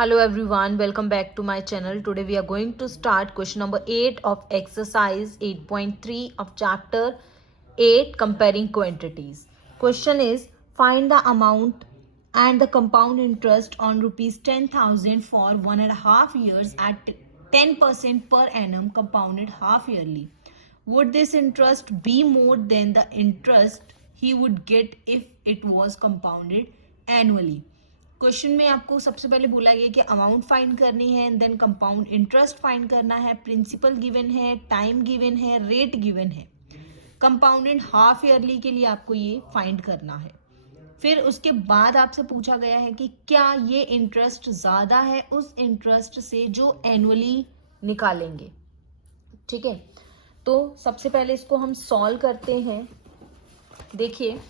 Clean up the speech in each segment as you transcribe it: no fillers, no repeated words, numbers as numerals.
Hello everyone, welcome back to my channel. Today we are going to start question number 8 of exercise 8.3 of chapter 8 comparing quantities. Question is find the amount and the compound interest on rupees 10,000 for 1.5 years at 10% per annum compounded half yearly. Would this interest be more than the interest he would get if it was compounded annually? Question में आपको सबसे पहले बोला गया कि amount find करनी है and then compound interest find करना है, प्रिंसिपल गिवन है, टाइम गिवन है, रेट गिवन है। कंपाउंडेड हाफ ईयरली के लिए आपको ये फाइंड करना है। फिर उसके बाद आपसे पूछा गया है कि क्या ये इंटरेस्ट ज़्यादा है उस इंटरेस्ट से जो एनुअली निकालेंगे। ठीक है, तो सबसे पहले इसको हम सॉल्व करते हैं। देखिए,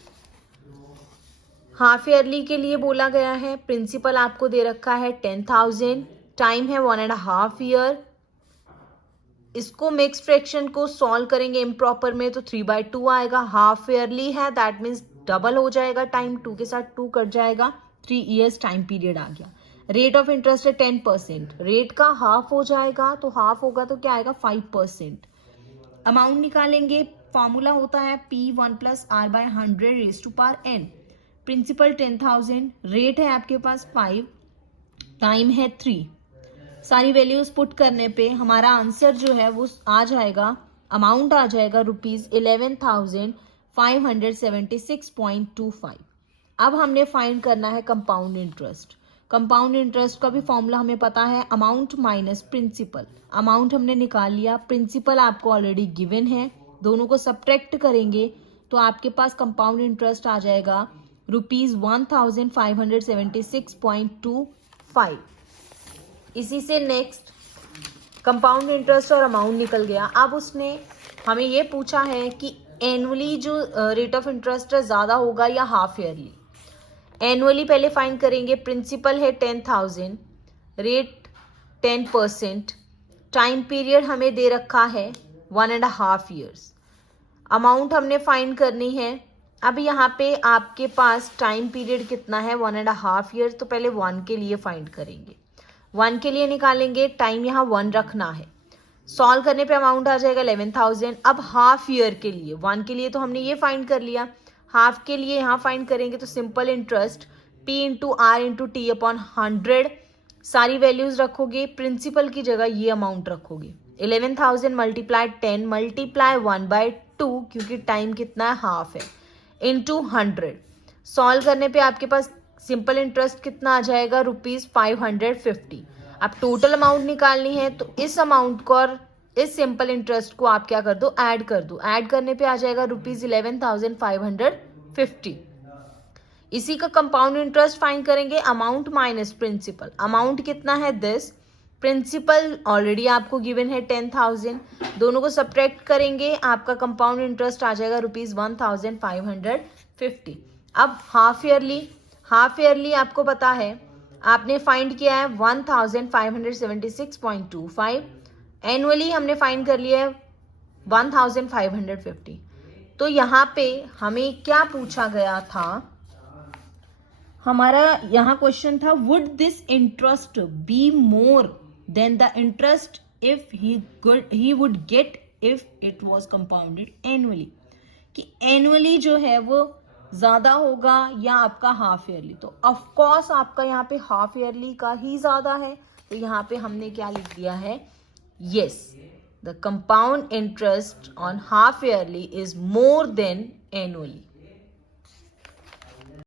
हाफ ईयरली के लिए बोला गया है, प्रिंसिपल आपको दे रखा है 10,000, टाइम है 1.5 ईयर। इसको मिक्स फ्रैक्शन को सॉल्व करेंगे इम्प्रॉपर में तो 3/2 आएगा। हाफ ईयरली है, दैट मीन्स डबल हो जाएगा टाइम, 2 के साथ 2 कट जाएगा, 3 ईयर्स टाइम पीरियड आ गया। रेट ऑफ इंटरेस्ट है 10%, रेट का हाफ हो जाएगा तो हाफ होगा तो क्या आएगा 5%। अमाउंट निकालेंगे, फॉर्मूला होता है P1 + R/100⁻n। प्रिंसिपल 10,000, रेट है आपके पास 5, टाइम है 3। सारी वैल्यूज पुट करने पे हमारा आंसर जो है वो आ जाएगा, अमाउंट आ जाएगा ₹11,576.25। अब हमने फाइंड करना है कंपाउंड इंटरेस्ट। कंपाउंड इंटरेस्ट का भी फॉर्मूला हमें पता है, अमाउंट माइनस प्रिंसिपल। अमाउंट हमने निकाल लिया, प्रिंसिपल आपको ऑलरेडी गिवन है, दोनों को सब्ट्रैक्ट करेंगे तो आपके पास कंपाउंड इंटरेस्ट आ जाएगा ₹1,576.25। इसी से नेक्स्ट कंपाउंड इंटरेस्ट और अमाउंट निकल गया। अब उसने हमें ये पूछा है कि एनुअली जो रेट ऑफ इंटरेस्ट है ज़्यादा होगा या हाफ ईयरली। एनुअली पहले फाइंड करेंगे, प्रिंसिपल है 10,000, रेट 10%, टाइम पीरियड हमें दे रखा है 1.5 ईयर्स। अमाउंट हमने फाइंड करनी है। अब यहाँ पे आपके पास टाइम पीरियड कितना है 1.5 ईयर, तो पहले 1 के लिए फाइंड करेंगे, 1 के लिए निकालेंगे, टाइम यहाँ 1 रखना है। सॉल्व करने पे अमाउंट आ जाएगा 11,000। अब हाफ ईयर के लिए, 1 के लिए तो हमने ये फाइंड कर लिया, हाफ के लिए यहाँ फाइंड करेंगे तो simple interest P × R × T/100, सारी वैल्यूज रखोगे, प्रिंसिपल की जगह ये अमाउंट रखोगे। 11,000 × 10 × 1/2, क्योंकि टाइम कितना है हाफ है, इंटू 100। सॉल्व करने पे आपके पास सिंपल इंटरेस्ट कितना आ जाएगा ₹550। अब टोटल अमाउंट निकालनी है तो इस अमाउंट को और इस सिंपल इंटरेस्ट को आप क्या कर दो, ऐड कर दो। ऐड करने पे आ जाएगा ₹11,550। इसी का कंपाउंड इंटरेस्ट फाइंड करेंगे, अमाउंट माइनस प्रिंसिपल। अमाउंट कितना है दिस, प्रिंसिपल ऑलरेडी आपको गिवन है 10,000, दोनों को सब्ट्रैक्ट करेंगे, आपका कंपाउंड इंटरेस्ट आ जाएगा ₹1,550। अब हाफ ईयरली, हाफ ईयरली आपको पता है, आपने फाइंड किया है 1,576.25, एनुअली हमने फाइंड कर लिया है 1,550। तो यहाँ पे हमें क्या पूछा गया था, हमारा यहाँ क्वेश्चन था would this interest be more than the interest if he would get if it was compounded annually, कि एनुअली जो है वो ज्यादा होगा या आपका हाफ ईयरली। तो ऑफ कोर्स आपका यहाँ पे हाफ ईयरली का ही ज्यादा है, तो यहाँ पे हमने क्या लिख दिया है, yes the compound interest on half yearly is more than annually.